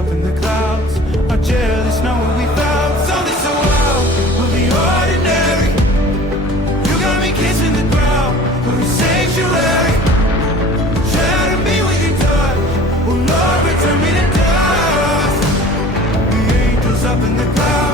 up in the clouds, our jealous know what we felt. Something so wild will be ordinary. You got me kissing the ground, we're a sanctuary. Shadow me with your touch, oh Lord, return me to dust. The angels up in the clouds.